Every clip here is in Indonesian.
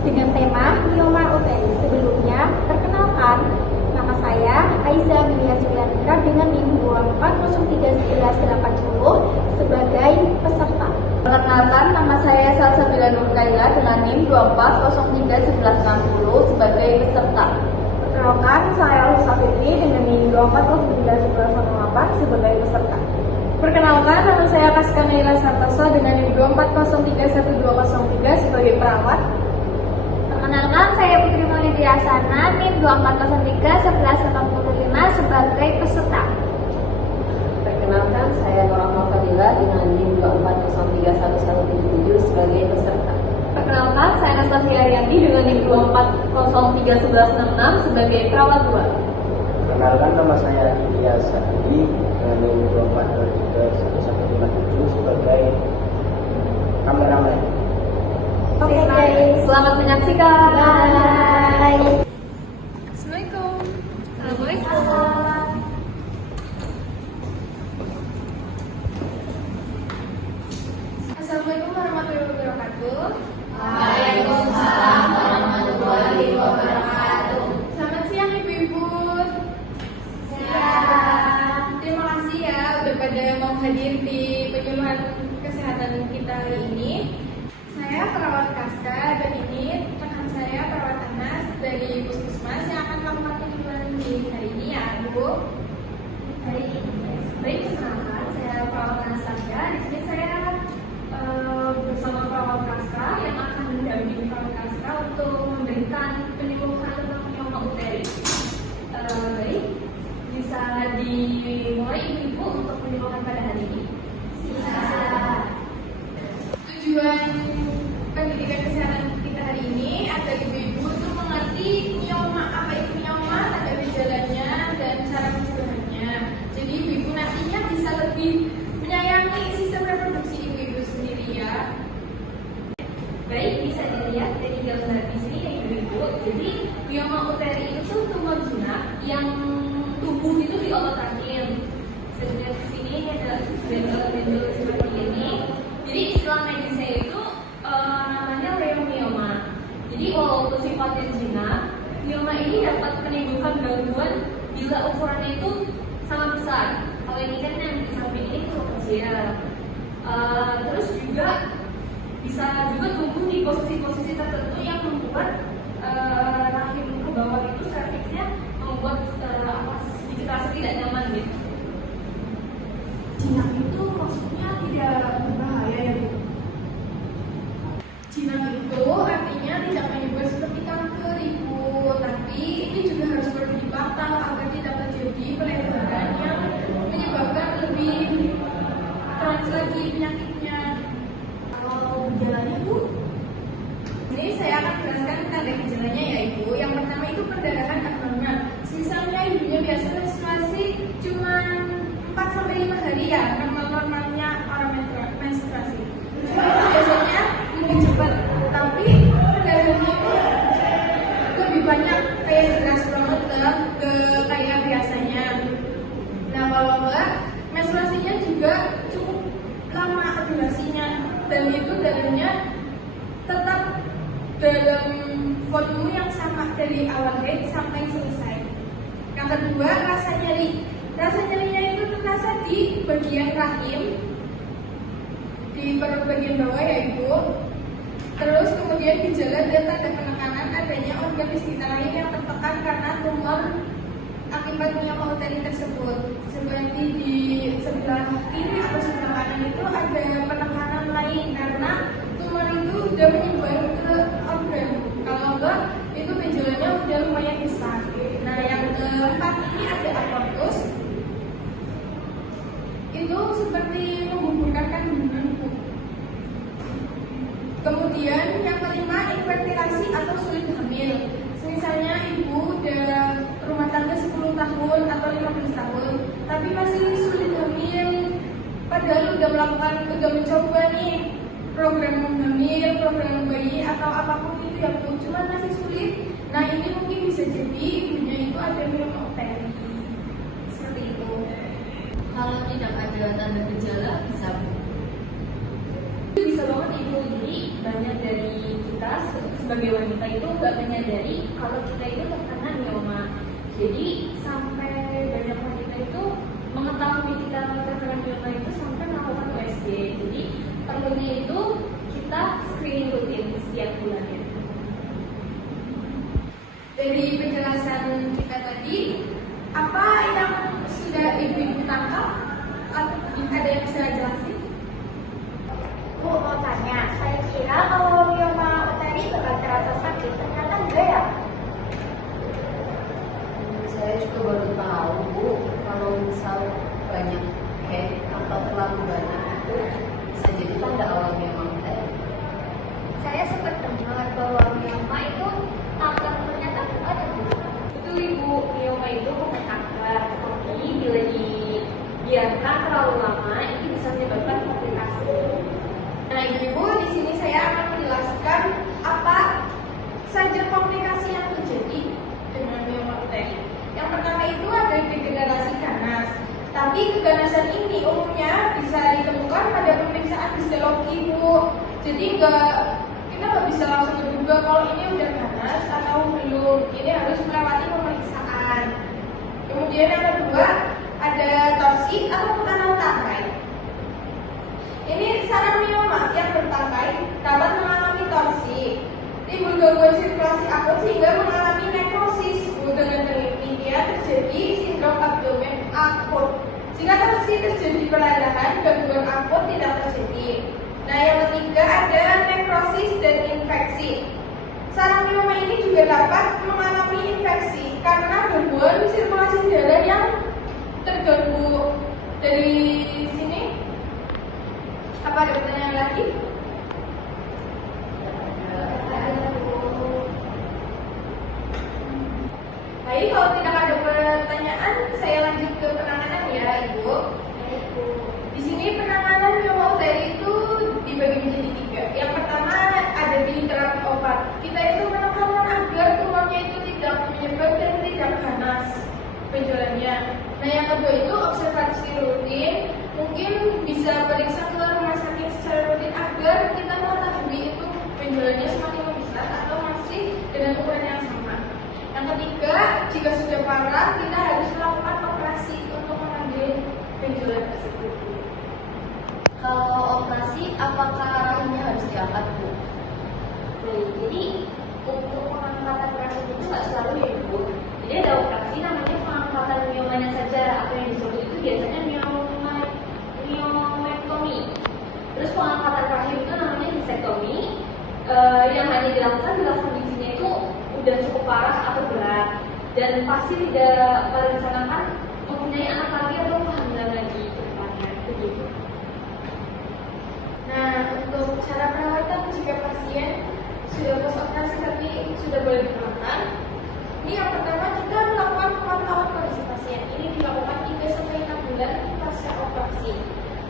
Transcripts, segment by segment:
dengan tema mioma uteri. Sebelumnya, perkenalkan, nama saya Aisyah Amelia Sulianika dengan NIM 2403180 sebagai peserta. Perkenalkan, nama saya Salsabila Nurkaila dengan NIM 2403160 sebagai peserta. Perkenalkan, saya Alisa Fitri dengan NIM 2403118 sebagai peserta. Perkenalkan, nama saya Kaska Naila Sartoso dengan NIM 2403203 sebagai perawat. Perkenalkan, saya Putri Maulidi Asana, NIM 240311185 sebagai peserta. Perkenalkan, saya Norahma Fadila dengan NIM 2403177 sebagai peserta. Perkenalkan, saya Anastasia Ariyanti dengan NIM 2403166 sebagai perawat 2. Perkenalkan, nama saya Ilyas Sandi dengan NIM 2403157 sebagai kameramen. Oke guys, Selamat menyaksikan. bye. Assalamualaikum. Assalamualaikum warahmatullahi wabarakatuh. Waalaikumsalam warahmatullahi wabarakatuh. Selamat siang ibu-ibu. Siap. Terima kasih ya udah pada mau hadir di penyuluhan kesehatan kita hari ini. Saya perawat Kaska dan ini rekan saya perawat Anas dari Puskesmas yang akan melakukan penyuluhan di hari ini ya Bu. Baik, perkenalkan saya perawat Anastasia. Di sini saya bersama perawat Kaska yang akan mendampingi perawat Kaska untuk memberikan penyuluhan tentang mioma uteri. Baik, bisa dimulai ibu untuk penyuluhan pada hari ini. Tujuan pendidikan kesehatan kita hari ini agar ibu-ibu untuk mengerti mioma, apa itu mioma, tanda gejalanya, dan cara mencegahnya. Jadi ibu-ibu nantinya bisa lebih menyayangi sistem reproduksi ibu-ibu sendiri ya. Baik, bisa dilihat dari gambar di sini ya ibu-ibu. Jadi mioma uteri itu tumor jinak yang tumbuh itu di otot rahim. Sebenarnya di sini ada bentuk seperti ini. Jadi istilah medisnya itu namanya leiomyoma. Jadi walaupun sifatnya jinak, mioma ini dapat menimbulkan gangguan bila ukurannya itu sangat besar. Kalau ini kan yang di samping ini cukup kecil. Terus juga bisa juga tumbuh di posisi-posisi tertentu yang membuat rahim ke bawah itu serviksnya membuat sedikit rasa tidak nyaman gitu. Jinak itu maksudnya tidak berbahaya ya Bu? Jinak itu artinya tidak menyebabkan seperti kanker ibu, tapi ini juga harus perlu dipantau agar tidak terjadi pelebaran yang menyebabkan lebih keras lagi penyakitnya. Kalau gejalanya Bu, ini saya akan jelaskan tanda gejalanya ya ibu. Yang pertama itu perdarahan abnormal. Misalnya ibunya biasa menstruasi cuma 4-5 hari ya, normalnya orang menstruasi. Cuma itu biasanya lebih cepat, tapi perdarahannya itu lebih banyak kayak deras banget ke kayak biasanya. Nah kalau enggak, menstruasinya juga cukup lama durasinya, dan itu darahnya tetap dalam volume yang sama dari awal haid sampai selesai. Yang kedua, rasa nyeri. Rasa nyerinya itu terasa di bagian rahim, di perut bagian bawah ya ibu. Terus kemudian gejala dan tanda penekanan adanya organ di sekitar rahim yang tertekan karena tumor akibat mioma uteri tersebut. Seperti di sebelah kiri atau sebelah kanan itu ada penekanan lain karena tumor itu sudah menyebar ke organ. Kalau enggak, itu gejalanya udah lumayan besar. Nah yang keempat ini ada abortus. Itu seperti menggugurkan kandungan. Kemudian yang kelima, infertilasi atau sulit hamil. Misalnya ibu udah rumah tangga 10 tahun atau 15 tahun, tapi masih sulit hamil. Padahal udah mencoba nih program hamil, program bayi atau apapun itu ya Bu, cuman masih sulit. Nah ini mungkin bisa jadi ibunya itu ada mioma uteri. Seperti itu. Kalau tidak ada tanda gejala bisa Bisa banget ibu, jadi banyak dari kita sebagai wanita itu nggak menyadari kalau kita itu terkena mioma. Jadi sampai banyak wanita itu mengetahui kita terkena mioma itu sampai melakukan USG. Jadi perlunya itu kita screening rutin setiap bulannya. Dari penjelasan kita tadi, apa yang sudah ibu tangkap? Ada yang bisa jelasin? Bu, mau tanya, saya kira kalau mioma tadi bakal terasa sakit, ternyata enggak ya? Saya juga baru tahu Bu, kalau misal banyak head atau terlalu banyak itu bisa jadi tanda awal mioma tadi. Saya sempat dengar bahwa mioma itu kanker, ternyata bukan ya Bu? Betul Ibu, mioma itu bukan kanker, tapi bila dibiarkan terlalu lama itu bisa menyebabkan komplikasi. Nah, Ibu, di sini saya akan menjelaskan apa saja komplikasi yang terjadi dengan mioma UTI. Yang pertama itu ada degenerasi ganas. Tapi keganasan ini umumnya bisa ditemukan pada pemeriksaan histologi, Bu. Jadi kita nggak bisa langsung menduga kalau ini udah ganas atau belum. Ini harus melewati pemeriksaan. Kemudian yang kedua ada torsi atau tekanan tangkai. Ini saraf mioma yang bertangkai dapat mengalami torsi, timbul gangguan sirkulasi akut sehingga mengalami nekrosis. Dengan demikian terjadi sindrom abdomen akut. Jika torsi terjadi perlahan, gangguan akut tidak terjadi. Nah, yang ketiga ada nekrosis dan infeksi. Saraf mioma ini juga dapat mengalami infeksi karena gangguan sirkulasi darah yang terganggu. Dari sini, apa ada pertanyaan lagi? Baik, kalau tidak ada pertanyaan, saya lanjut ke penanganan ya, Ibu. Di sini penanganan mioma UTI itu dibagi menjadi 3. Yang pertama ada di terapi obat. Kita itu menekankan agar tumornya itu tidak menyebar dan tidak ganas penjualannya. Nah, yang kedua itu observasi rutin. Mungkin bisa periksa ke rumah sakit secara rutin agar kita mengetahui itu penjualannya semakin membesar atau masih dengan ukuran yang sama. Yang ketiga, jika sudah parah, kita harus melakukan operasi untuk mengambil penjualan tersebut. Kalau operasi, apakah rahimnya harus diangkat Bu? Baik, jadi untuk pengangkatan rahim itu nggak selalu ya Ibu. Jadi ada operasi namanya pengangkatan miomanya saja. Apa yang disebut itu biasanya miomektomi. Terus pengangkatan rahim itu namanya hisektomi, yang hanya dilakukan bila kondisinya itu udah cukup parah atau berat dan pasti tidak merencanakan mempunyai anak lagi atau kehamilan lagi ke depannya, begitu. Nah, untuk cara perawatan jika pasien sudah post operasi tapi sudah boleh digunakan, ini yang pertama kita melakukan pemantauan kondisi pasien. Ini dilakukan 3-6 bulan pasca operasi.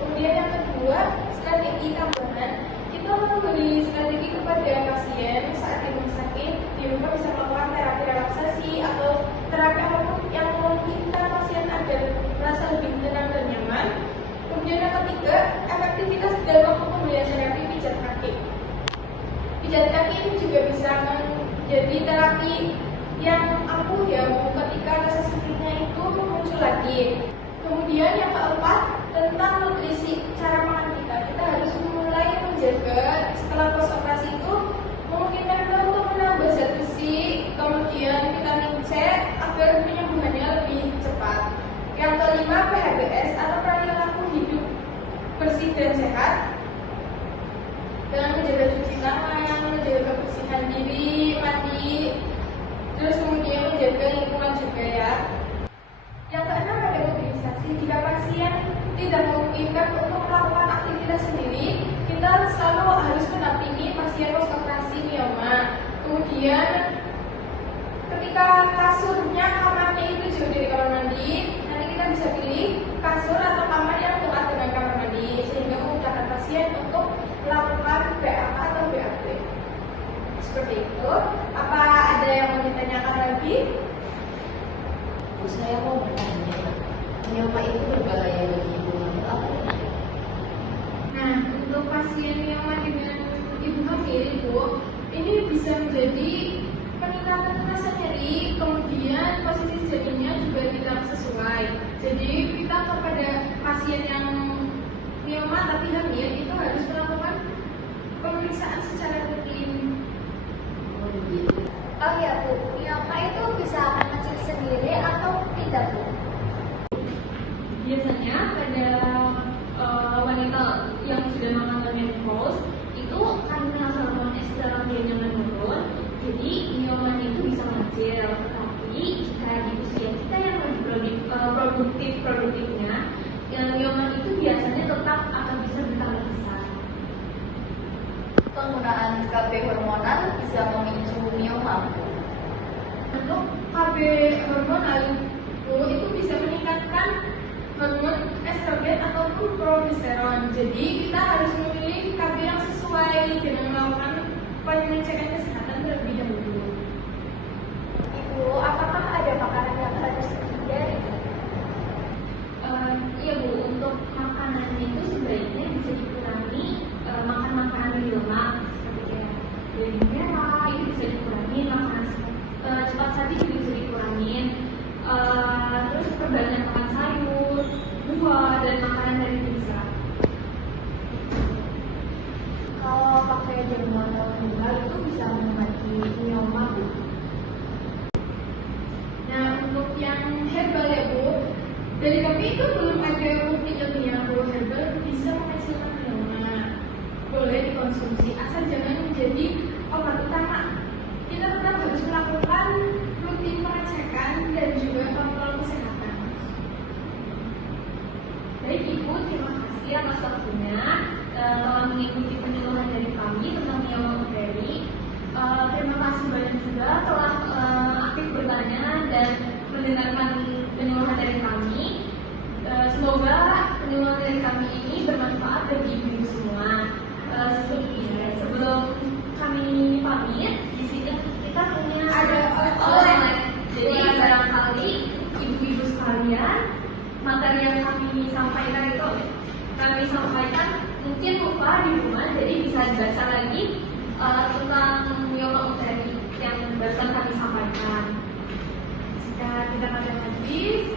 Kemudian yang kedua, strategi tambahan. Kita memberi strategi kepada pasien saat di rumah sakit. Di rumah bisa melakukan terapi relaksasi atau terapi apapun yang memungkinkan pasien agar merasa lebih tenang dan nyaman. Kemudian yang ketiga, efektivitas dalam waktu pemberian terapi pijat kaki. Pijat kaki ini juga bisa menjadi terapi yang ampuh ya ketika rasa sakitnya itu muncul lagi. Kemudian yang keempat, tentang nutrisi, cara makan kita. Kita harus mulai menjaga setelah post operasi itu memungkinkan kita untuk menambah zat besi, kemudian vitamin C agar penyembuhannya lebih cepat. Yang kelima, PHBS atau perilaku hidup bersih dan sehat dengan menjaga cuci tangan, menjaga kebersihan diri, mandi, terus kemudian menjaga lingkungan juga ya. Yang keenam ada mobilisasi. Jika pasien tidak memungkinkan untuk melakukan aktivitas sendiri, kita selalu harus mendampingi pasien post operasi mioma. Kemudian ketika kasurnya, kamarnya itu jauh dari kamar mandi, nanti kita bisa pilih kasur atau kamar yang dekat dengan kamar mandi sehingga memudahkan pasien untuk melakukan BAK atau BAB. Seperti itu. Apa ada yang mau ditanyakan lagi? Bu, saya mau bertanya, mioma itu berbahaya bagi ibu hamil apa tidak? Nah, untuk pasien mioma dengan ibu hamil, Bu, ini bisa menjadi peningkatan rasa nyeri, kemudian posisi jadinya juga tidak sesuai. Jadi kita kepada pasien yang mioma tapi hamil itu harus melakukan pemeriksaan secara rutin. Oh gitu. Oh iya Bu, mioma itu bisa akan mengecil sendiri atau tidak Bu? Biasanya pada wanita yang sudah mengalami menopause itu karena hormon estrogennya menurun, jadi mioma itu bisa mengecil. Tetapi jika di usia kita yang lebih produktifnya, mioma itu biasanya tetap akan bisa bertambah besar. Penggunaan KB hormonal bisa memicu mioma. Untuk KB hormonal itu bisa meningkatkan hormon estrogen ataupun progesteron. Jadi kita harus memilih KB yang sesuai dengan melakukan pengecekan kesehatan terlebih dahulu. Ibu, apakah ada makanan yang harus dihindari? Iya Bu, untuk makanan itu sebaiknya bisa dikurangi makan makanan berlemak seperti kayak daging merah itu bisa dikurangi, makanan cepat saji juga bisa dikurangin, terus perbanyak makan sayur, buah dan makanan dari bisa. Kalau pakai jamuan herbal itu bisa mengobati mioma Bu? Nah, untuk yang herbal ya Bu, dari kami itu belum ada bukti ilmiah bahwa herbal bisa menghasilkan mioma. Boleh dikonsumsi, asal jangan menjadi obat utama. Kita tetap harus melakukan rutin pengecekan dan juga kontrol kesehatan. Baik Ibu, terima kasih atas waktunya telah mengikuti penyuluhan dari kami tentang mioma uteri. Terima kasih banyak juga telah aktif bertanya dan mendengarkan penyuluhan dari kami. Semoga penyuluhan dari kami ini bermanfaat bagi ibu semua. Sebelum kami pamit, di sini kita punya Ada oleh. Jadi barangkali ibu-ibu sekalian, materi yang kami sampaikan itu kami sampaikan mungkin lupa di rumah, jadi bisa dibaca lagi tentang mioma uteri yang barusan kami sampaikan. Jika tidak ada habis,